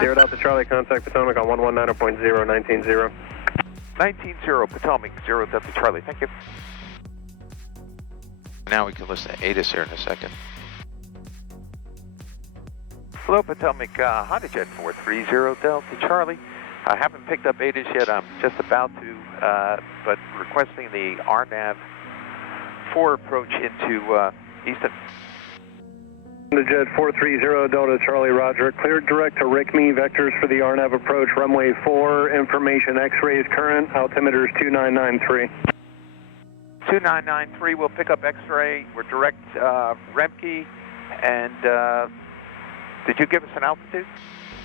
Zero Delta Charlie, contact Potomac on 119.0, 19.0. 19.0 Potomac, 0 Delta Charlie, thank you. Now we can listen to ATIS here in a second. Hello Potomac, HondaJet 430 Delta Charlie. I haven't picked up ATIS yet, I'm just about to, but requesting the RNAV 4 approach into Easton. HondaJet 430 Delta Charlie, roger. Cleared direct to RICME, vectors for the RNAV approach, runway 4, information X-rays current, altimeter is 2993. 2993, we'll pick up X-ray, we're direct Remke, and did you give us an altitude?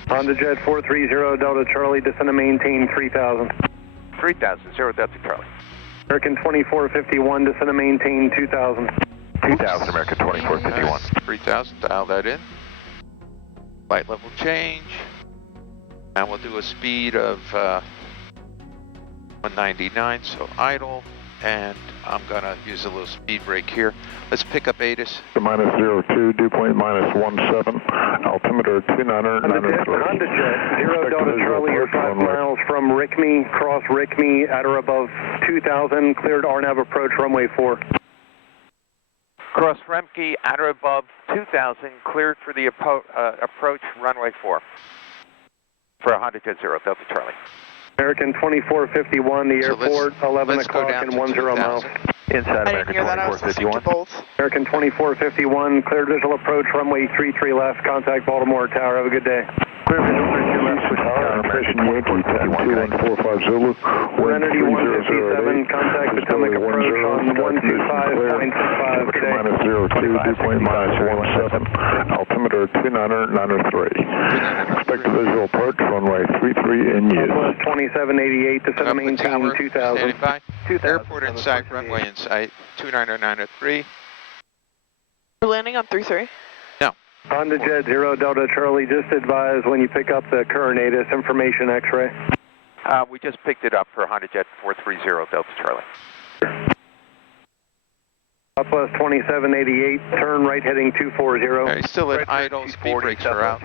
HondaJet 430 Delta Charlie, descend and maintain 3000. 3000, 0 Delta Charlie. American 2451, descend and maintain 2000. 2000, American 2451. 3000, dial that in. Flight level change. And we'll do a speed of 199, so idle. And I'm gonna use a little speed brake here. Let's pick up ATIS. Minus 02, dew point minus 17, altimeter 2993. HondaJet 0 Delta Charlie, you're 5 miles from RICME, cross RICME at or above 2000, cleared RNAV approach, runway 4. Cross Remke, at or above 2000, cleared for the approach, runway 4. For HondaJet 0 Delta Charlie. American 2451, the airport, 11 o'clock and 10 miles. Inside American 2451. American 2451, cleared visual approach, runway 33 left, contact Baltimore Tower, have a good day. Clear visual 33 left, switch tower, Impression Yankee, 2145 Zulu, Serenity 157, contact Potomac approach on 125.65, good day. Minus 02, dew point minus 17, altimeter 2993. Expect visual approach, runway 33 in use. Southwest 2788, descend and maintain 2000. Standing by. 2000. Airport in sight, runway in sight, 2993. We're landing on 33. No. HondaJet 0 Delta Charlie, just advise when you pick up the current ATIS information X-ray. We just picked it up for HondaJet 430 Delta Charlie. Southwest 2788, turn right heading 240. Okay, still at idle, speed brakes are out.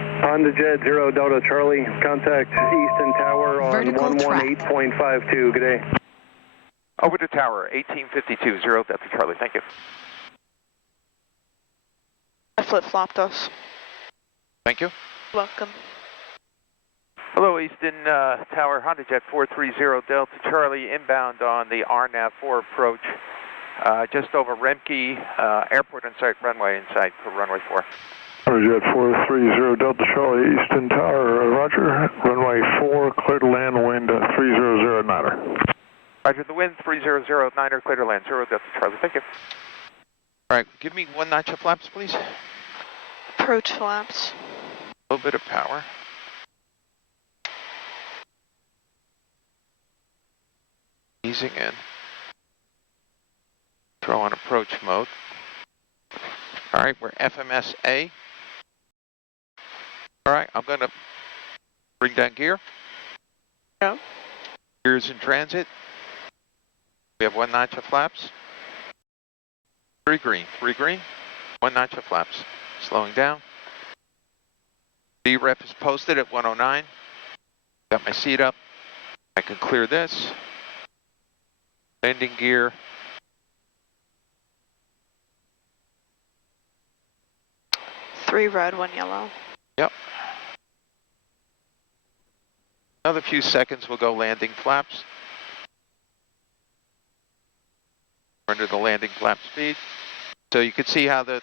HondaJet 0 Delta Charlie, contact Easton Tower on 118.52, good day. Over to tower, 1852, 0 Delta Charlie, thank you. I flip-flopped us. Thank you. Welcome. Hello Easton Tower, HondaJet 430 Delta Charlie, inbound on the RNAV 4 approach, just over Remke, airport in sight, runway in sight for runway 4. HondaJet 430 Delta Charlie, Easton Tower, roger, runway 4, clear to land, wind 300 Niner. Roger, the wind 300 Niner, clear to land, 0 Delta Charlie, thank you. All right, give me 1 notch of flaps, please. Approach flaps. A little bit of power. Easing in. Throw on approach mode. All right, we're FMS-A. All right, I'm gonna bring down gear. Yeah. Gear's in transit. We have 1 notch of flaps. 3 green, 1 notch of flaps. Slowing down. B-rep is posted at 109. Got my seat up. I can clear this. Landing gear. Three red, 1 yellow. Yep. Another few seconds, we'll go landing flaps. We're under the landing flap speed. So you can see how the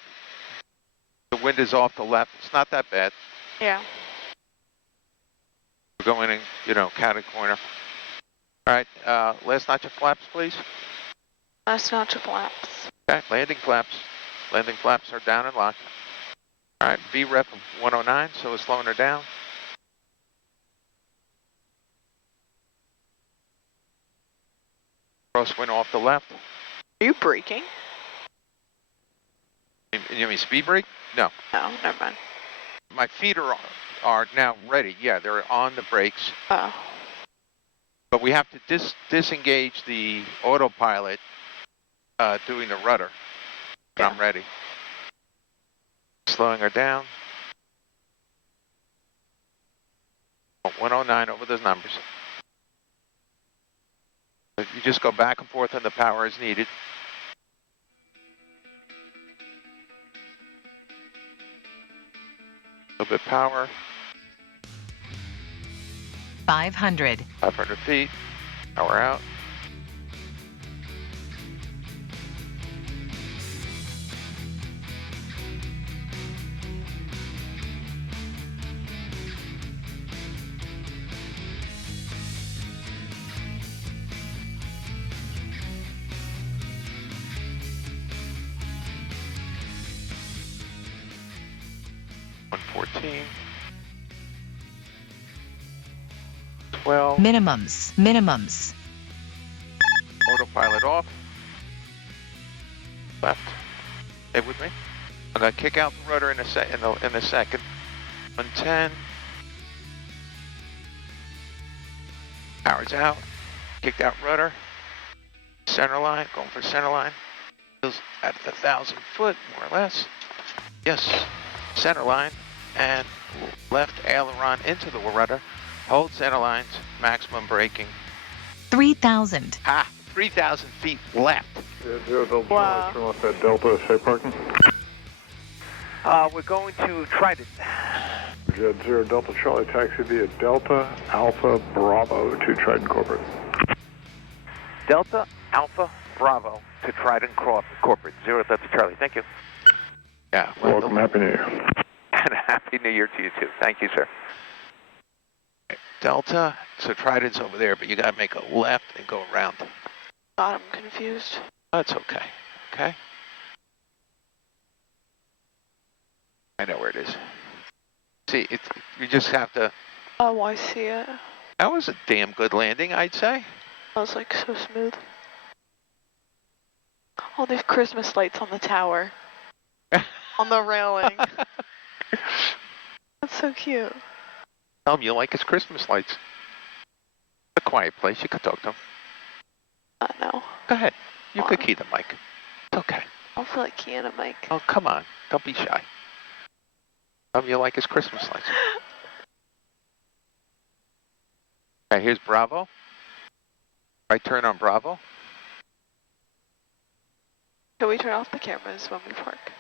wind is off the left. It's not that bad. Yeah. We're going in, you know, catty corner. All right, last notch of flaps, please. Last notch of flaps. Okay, landing flaps. Landing flaps are down and locked. All right, V-rep of 109, so we're slowing her down. Crosswind off the left. Are you braking? You mean speed brake? No. No, never mind. My feet are now ready. Yeah, they're on the brakes. Oh. But we have to disengage the autopilot doing the rudder. Yeah. I'm ready. Slowing her down. 109 over those numbers. You just go back and forth on the power as needed. A little bit power. 500. 500 feet. Power out. Well, Minimums. autopilot off. Left. Stay with me. I'm gonna kick out the rudder in a second. 110. Power's out. Kicked out rudder. Center line. Going for center line. Feels at 1,000 foot, more or less. Yes. Center line and left aileron into the rudder. Hold center lines, maximum braking. 3,000. 3,000 feet left. Wow. Turn off that Delta, safe parking. We're going to try to. Jet 0 Delta Charlie, taxi via Delta Alpha Bravo to Trident Corporate. Delta Alpha Bravo to Trident Corporate. 0 Delta Charlie. Thank you. Yeah. Welcome, Happy New Year. And Happy New Year to you too. Thank you, sir. Delta, so Trident's over there, but you gotta make a left and go around. God, I'm confused. That's okay. Okay? I know where it is. See, you just have to. Oh, I see it. That was a damn good landing, I'd say. That was like so smooth. Oh, there's Christmas lights on the tower. On the railing. That's so cute. Tell him you like his Christmas lights. A quiet place, you could talk to him. No. Go ahead. You Why? could key the mic. It's okay. I don't feel like keying a mic. Oh, come on. Don't be shy. Tell him you like his Christmas lights. Okay, here's Bravo. Right turn on Bravo. Can we turn off the cameras when we park?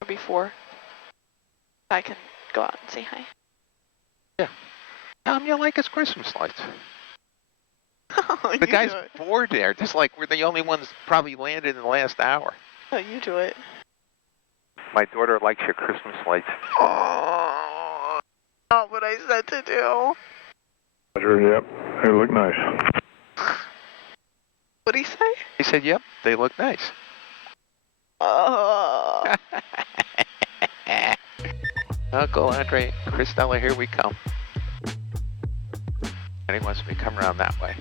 Or before? I can go out and say hi. Tell him you like his Christmas lights. Oh, The you guy's do it. bored there, just like we're the only ones probably landed in the last hour. Oh, you do it. My daughter likes your Christmas lights. Oh, not what I said to do. Roger, yep. They look nice. What'd he say? He said, yep, they look nice. Oh. Uncle Andre, Christella, here we come. And he wants me to come around that way.